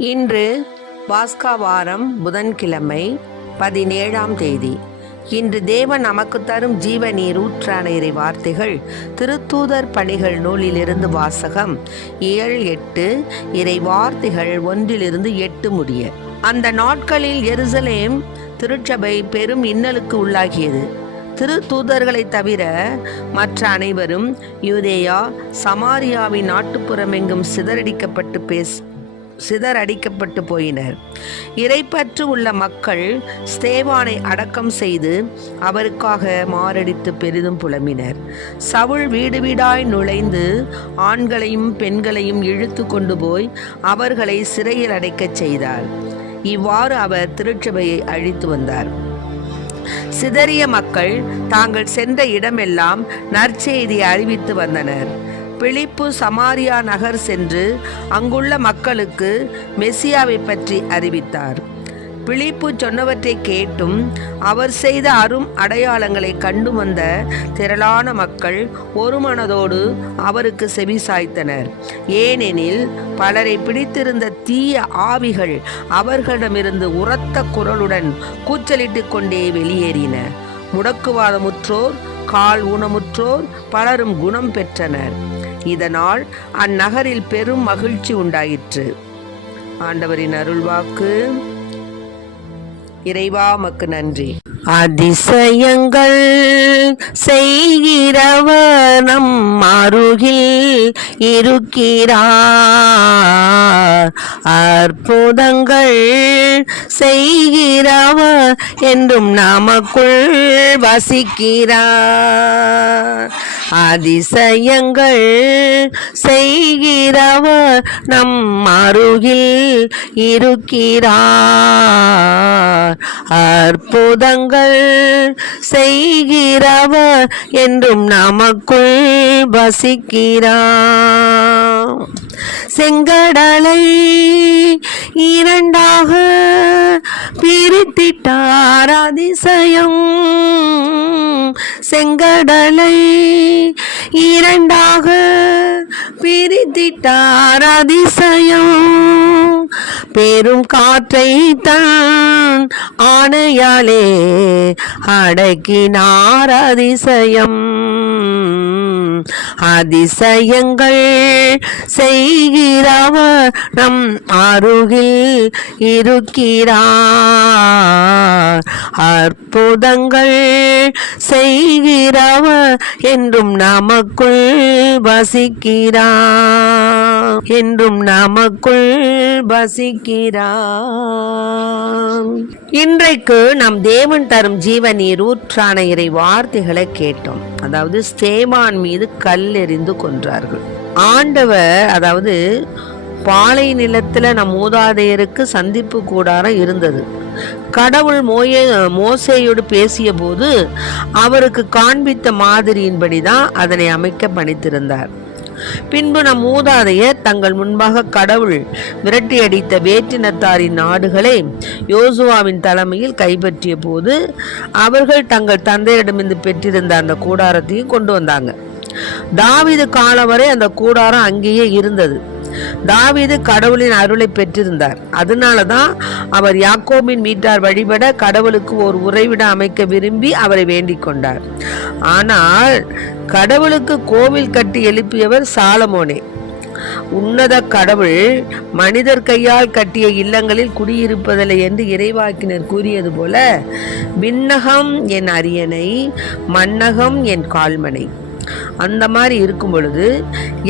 இன்று பாஸ்கா வாரம் புதன்கிழமை 17ஆம் தேதி. இன்று தேவன் நமக்கு தரும் ஜீவ நீர் ஊற்றான இறை வார்த்தைகள் திருத்தூதர் பணிகள் நூலிலிருந்து வாசகம் 7-8 இறை வார்த்தைகள் 1-8 முடிய. அந்த நாட்களில் எருசலேம் திருச்சபை பெரும் இன்னலுக்கு உள்ளாகியது. திருத்தூதர்களை தவிர மற்ற அனைவரும் யூதேயா சமாரியாவின் நாட்டுப்புறமெங்கும் சிதறடிக்கப்பட்டு போயினர். இறைப்பற்று உள்ள மக்கள் ஸ்தேவானை அடக்கம் செய்து அவருக்காக மாரடித்து பெரிதும் புலம்பினர். சவுல் வீடு வீடாய் நுழைந்து ஆண்களையும் பெண்களையும் இழுத்து கொண்டு போய் அவர்களை சிறையில் அடைக்கச் செய்தார். இவ்வாறு அவர் திருச்சபையை அழித்து வந்தார். சிதறிய மக்கள் தாங்கள் சென்ற இடமெல்லாம் நற்செய்தியை அறிவித்து வந்தனர். பிலிப்பு சமாரியா நகர் சென்று அங்குள்ள மக்களுக்கு மெசியாவை பற்றி அறிவித்தார். பிலிப்பு சொன்னவற்றை கேட்டும் அவர் செய்த அரும் அடையாளங்களை கண்டு வந்த திரளான மக்கள் ஒரு மனதோடு அவருக்கு செவி சாய்த்தனர். ஏனெனில் பலரை பிடித்திருந்த தீய ஆவிகள் அவர்களிடமிருந்து உரத்த குரலுடன் கூச்சலிட்டு கொண்டே வெளியேறின. முடக்குவாதமுற்றோர் கால் ஊனமுற்றோர் பலரும் குணம் பெற்றனர். இதனால் அந்நகரில் பெரும் மகிழ்ச்சி உண்டாயிற்று. ஆண்டவரின் அருள்வாக்கு. இறைவா உமக்கு நன்றி. அதிசயங்கள் செய்கிறவர் நம் அருகில் இருக்கிறார். அற்புதங்கள் செய்கிறவர் என்றும் நமக்குள் வசிக்கிறார். அதிசயங்கள் செய்கிறவர் நம் அருகில் இருக்கிறார். அற்புதங்கள் செய்கிறவர் என்றும் நமக்குள் வசிக்கிறார். செங்கடலை இரண்டாக பிரித்திட்டார் அதிசயம். செங்கடலை இரண்டாக பிரித்திட்டார் அதிசயம். பெரும் காற்றை தான் ஆணையாலே அடக்கினார் அதிசயம். அதிசயங்கள் செய்கிறவர் நம் அருகில் இருக்கிறார். அற்புதங்கள் செய்கிறவர் என்றும் நமக்குள் வசிக்கிறார். என்றும் நமக்குள் வசிக்கிறார். இன்றைக்கு நம் தேவன் தரும் ஜீவ நீர் ஊற்றான இறை வார்த்தைகளை கேட்டோம். அதாவது ஸ்தேவான் மீது கல் எறிந்து கொன்றார்கள். ஆண்டவர், அதாவது பாலை நிலத்துல நம் மூதாதையருக்கு சந்திப்பு கூடாரம் இருந்தது. கடவுள் மோசேயோடு பேசிய போது அவருக்கு காண்பித்த மாதிரியின்படிதான் அதனை அமைக்க பணித்திருந்தார். பின்பு நம் மூதாதையர் தங்கள் முன்பாக கடவுள் விரட்டி அடித்த வேற்றினத்தாரின் நாடுகளை யோசுவாவின் தலைமையில் கைப்பற்றிய போது அவர்கள் தங்கள் தந்தையரிடமிருந்து பெற்றிருந்த அந்த கூடாரத்தையும் கொண்டு வந்தாங்க. தாவீது காலம் வரை அந்த கூடாரம் அங்கேயே இருந்தது. தாவீது கடவுளின் அருளை பெற்றிருந்தார். அதனாலதான் அவர் யாக்கோபின் வீட்டார் வழிபட கடவுளுக்கு ஒரு உறைவிடம் அமைக்க விரும்பி அவரை வேண்டிக் கொண்டார். ஆனால் கடவுளுக்கு கோவில் கட்டி எழுப்பியவர் சாலமோனே. உன்னத கடவுள் மனிதர் கையால் கட்டிய இல்லங்களில் குடியிருப்பதில்லை என்று இறைவாக்கினர் கூறியது போல, விண்ணகம் என் அரியணை, மண்ணகம் என் கால்மனை. அந்த மாதிரி இருக்கும் பொழுது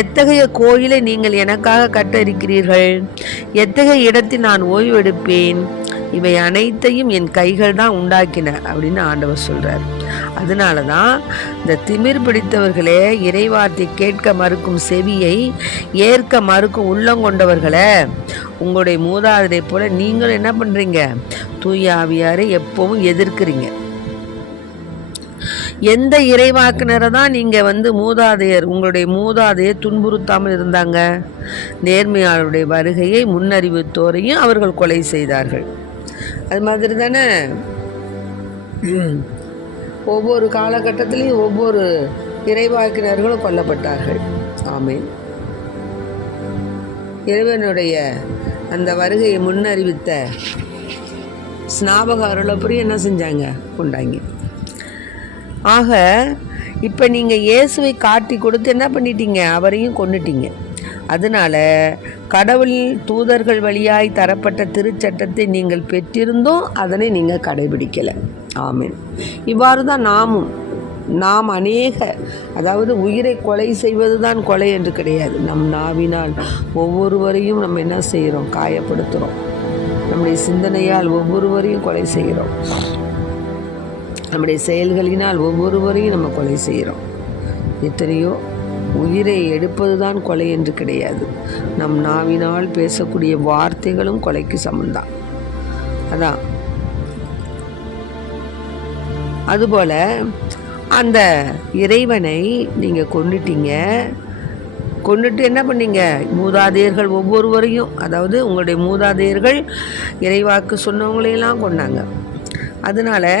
எத்தகைய கோயிலை நீங்கள் எனக்காக கட்ட இருக்கிறீர்கள்? எத்தகைய இடத்தில் நான் ஓய்வு எடுப்பேன்? இவை அனைத்தையும் என் கைகள் தான் உண்டாக்கின அப்படின்னு ஆண்டவர் சொல்றார். அதனால தான் இந்த திமிர் பிடித்தவர்களே, இறைவார்த்தை கேட்க மறுக்கும் செவியை ஏற்க மறுக்கும் உள்ளம் கொண்டவர்களே, உங்களுடைய மூதாதையரை போல நீங்களும் என்ன பண்றீங்க? தூய ஆவியாரை எப்பவும் எதிர்க்கிறீங்க. எந்த இறைவாக்கினரை தான் நீங்கள் மூதாதையர், உங்களுடைய மூதாதையர் துன்புறுத்தாமல் இருந்தாங்க? நேர்மையாளருடைய வருகையை முன்னறிவித்தோரையும் அவர்கள் கொலை செய்தார்கள். அது மாதிரி தானே ஒவ்வொரு காலகட்டத்திலையும் ஒவ்வொரு இறைவாக்கினர்களும் கொல்லப்பட்டார்கள். ஆமென். இறைவனுடைய அந்த வருகையை முன்னறிவித்த ஸ்நாபக அருளப்புறம் என்ன செஞ்சாங்க? கொண்டாங்க. ஆக இப்போ நீங்கள் இயேசுவை காட்டி கொடுத்து என்ன பண்ணிட்டீங்க? அவரையும் கொன்னுட்டீங்க. அதனால கடவுள் தூதர்கள் வழியாய் தரப்பட்ட திருச்சட்டத்தை நீங்கள் பெற்றிருந்தோம், அதனை நீங்கள் கடைபிடிக்கலை. ஆமென். இவ்வாறு தான் நாம் அதாவது உயிரை கொலை செய்வது தான் கொலை என்று கிடையாது. நம் நாவினால் ஒவ்வொருவரையும் நம்ம என்ன செய்கிறோம்? காயப்படுத்துகிறோம். நம்முடைய சிந்தனையால் ஒவ்வொருவரையும் கொலை செய்கிறோம். நம்முடைய செயல்களினால் ஒவ்வொருவரையும் நம்ம கொலை செய்கிறோம். எத்தனையோ உயிரை எடுப்பது தான் கொலை என்று கிடையாது. நம் நாவினால் பேசக்கூடிய வார்த்தைகளும் கொலைக்கு சமந்தான். அதான் அதுபோல அந்த இறைவனை நீங்கள் கொண்டுட்டு என்ன பண்ணீங்க? மூதாதையர்கள் ஒவ்வொருவரையும், அதாவது உங்களுடைய மூதாதையர்கள் இறைவாக்கு சொன்னவங்களையெல்லாம் கொண்டாங்க. அதனால்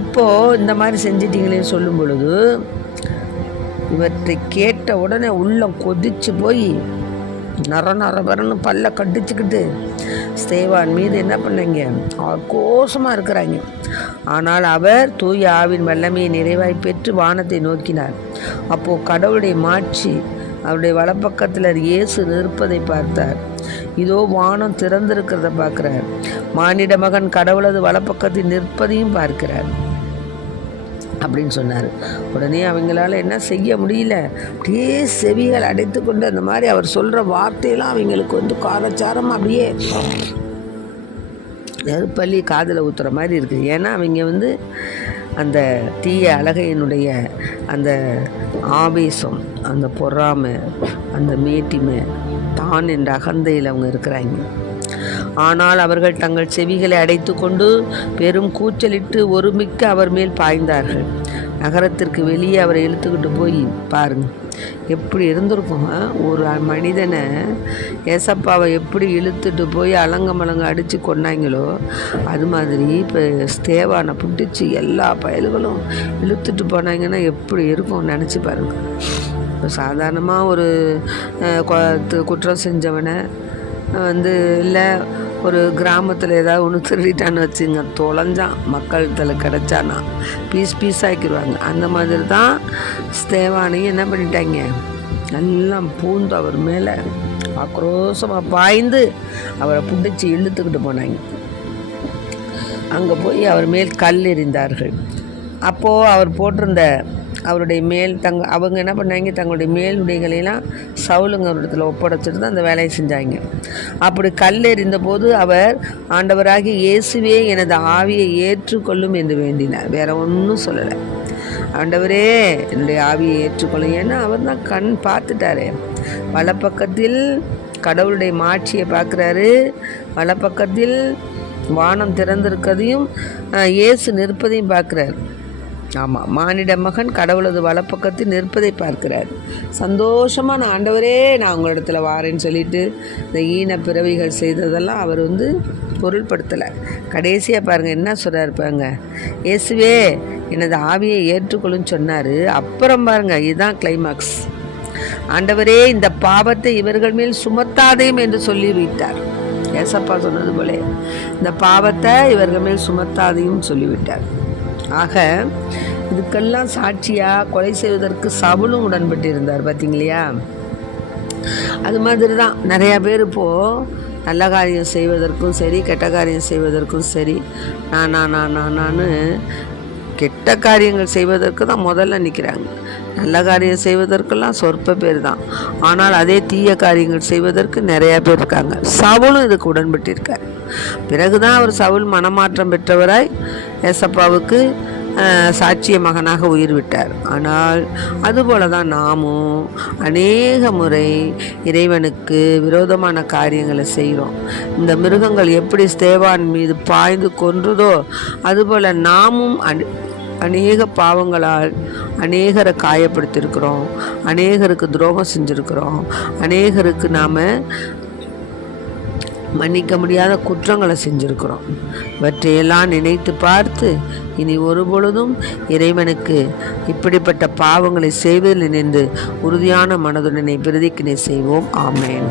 இப்போது இந்த மாதிரி செஞ்சிட்டிங்களேன்னு சொல்லும் பொழுது இவற்றை கேட்ட உடனே உள்ளம் கொதிச்சு போய் நரன்னு பல்ல கடிச்சுக்கிட்டு ஸ்தேவான் மீது என்ன பண்ணீங்க? அவர் கோஷமாக இருக்கிறாங்க. ஆனால் அவர் தூய ஆவின் வல்லமையை நிறைவாய் பெற்று வானத்தை நோக்கினார். அப்போது கடவுளுடைய மாட்சி அவருடைய வலப்பக்கத்தில் இயேசு நிற்பதை பார்த்தார். இதோ வானம் திறந்திருக்கிறத பார்க்குறார். மானிட மகன் கடவுளது வலப்பக்கத்தில் நிற்பதையும் பார்க்கிறார் அப்படின்னு சொன்னார். உடனே அவங்களால என்ன செய்ய முடியல, அப்படியே செவிகள் அடைத்து கொண்டு அந்த மாதிரி அவர் சொல்கிற வார்த்தையெல்லாம் அவங்களுக்கு காரச்சாரமாக அப்படியே நெருப்பள்ளி காதில் ஊற்றுற மாதிரி இருக்குது. ஏன்னா அவங்க அந்த தீய அழகையினுடைய அந்த ஆவேசம், அந்த பொறாமை, அந்த மேட்டிமை, தான் என்ற அகந்தையில் அவங்க இருக்கிறாங்க. ஆனால் அவர்கள் தங்கள் செவிகளை அடைத்து கொண்டு பெரும் கூச்சலிட்டு ஒருமிக்க அவர் மேல் பாய்ந்தார்கள். நகரத்திற்கு வெளியே அவரை இழுத்துக்கிட்டு போய் பாருங்க, எப்படி இருந்திருக்கும். ஒரு மனிதனை ஏசப்பாவை எப்படி இழுத்துட்டு போய் அலங்க அடித்து கொண்டாங்களோ அது மாதிரி இப்போ ஸ்தேவானை பிடிச்சி எல்லா பயல்களும் இழுத்துட்டு போனாங்கன்னா எப்படி இருக்கும் நினச்சி பாருங்க. இப்போ சாதாரணமாக ஒரு குற்றம் செஞ்சவனை இல்லை ஒரு கிராமத்தில் ஏதாவது ஒன்று திருடிட்டான்னு வச்சுங்க, தொலைஞ்சான், மக்கள்கிட்ட கிடச்சானா பீஸ் ஆக்கிடுவாங்க. அந்த மாதிரி தான் ஸ்தேவானையும் என்ன பண்ணிட்டாங்க? எல்லாம் பூந்து அவர் மேலே ஆக்ரோஷமாக பாய்ந்து அவரை பிடிச்சி இழுத்துக்கிட்டு போனாங்க. அங்கே போய் அவர் மேல் கல் எறிந்தார்கள். அப்போது அவர் போட்டிருந்த அவருடைய மேல் அவங்க என்ன பண்ணாங்க? தங்களுடைய மேல் உடைகளெல்லாம் சவுலுங்க ஒரு இடத்துல ஒப்படைச்சிட்டு தான் அந்த வேலையை செஞ்சாங்க. அப்படி கல் எறிந்த போது அவர், ஆண்டவராகிய இயேசுவே எனது ஆவியை ஏற்றுக்கொள்ளும் என்று வேண்டினார். வேற ஒன்றும் சொல்லலை. ஆண்டவரே என்னுடைய ஆவியை ஏற்றுக்கொள்ளும். ஏன்னா அவர் தான் கண் பார்த்துட்டாரு. வலப்பக்கத்தில் கடவுளுடைய மாட்சியை பார்க்குறாரு, வலப்பக்கத்தில் வானம் திறந்திருக்கிறதையும் இயேசு நிற்பதையும் பார்க்குறாரு. ஆமாம், மானிட மகன் கடவுளது வலப்பக்கத்தில் நிற்பதை பார்க்கிறார். சந்தோஷமாக நான் ஆண்டவரே நான் உங்களிடத்துல வாரேன்னு சொல்லிட்டு இந்த ஈன பிறவிகள் செய்ததெல்லாம் அவர் பொருள்படுத்தலை. கடைசியாக பாருங்கள் என்ன சொல்கிறார் பாருங்க, இயேசுவே எனது ஆவியை ஏற்றுக்கொள்ளுன்னு சொன்னார். அப்புறம் பாருங்கள், இதுதான் கிளைமாக்ஸ். ஆண்டவரே இந்த பாவத்தை இவர்கள் மேல் சுமத்தாதேயும் என்று சொல்லி வைத்தார். ஏசப்பா சொன்னது போல இந்த பாவத்தை இவர்கள் மேல் சுமத்தாதையும் சொல்லிவிட்டார். ஆக இதுக்கெல்லாம் சாட்சியாக கொலை செய்வதற்கு சவுலும் உடன்பட்டிருந்தார். பார்த்தீங்களா? அது மாதிரி தான் நிறையா பேர் இப்போது நல்ல காரியம் செய்வதற்கும் சரி, கெட்ட காரியம் செய்வதற்கும் சரி, நான் கெட்ட காரியங்கள் செய்வதற்கு தான் முதல்ல நிற்கிறாங்க. நல்ல காரியம் செய்வதற்கெல்லாம் சொற்ப பேர் தான். ஆனால் அதே தீய காரியங்கள் செய்வதற்கு நிறையா பேர் இருக்காங்க. சவுலும் இதுக்கு உடன்பட்டிருக்கார். பிறகுதான் அவர் சவுல் மனமாற்றம் பெற்றவராய் ஏசப்பாவுக்கு சாட்சிய மகனாக உயிர் விட்டார். ஆனால் அதுபோல தான் நாமும் அநேக முறை இறைவனுக்கு விரோதமான காரியங்களை செய்கிறோம். இந்த மிருகங்கள் எப்படி ஸ்தேவான் மீது பாய்ந்து கொன்றதோ அதுபோல் நாமும் அநேக பாவங்களால் அநேகரை காயப்படுத்தியிருக்கிறோம், அநேகருக்கு துரோகம் செஞ்சுருக்கிறோம், அநேகருக்கு நாம் மன்னிக்க முடியாத குற்றங்களை செஞ்சுருக்கிறோம். இவற்றையெல்லாம் நினைத்து பார்த்து இனி ஒரு பொழுதும் இறைவனுக்கு இப்படிப்பட்ட பாவங்களை செய்வதில் நின்று உறுதியான மனதுடனே பிரதிக்கினை செய்வோம். ஆமேன்.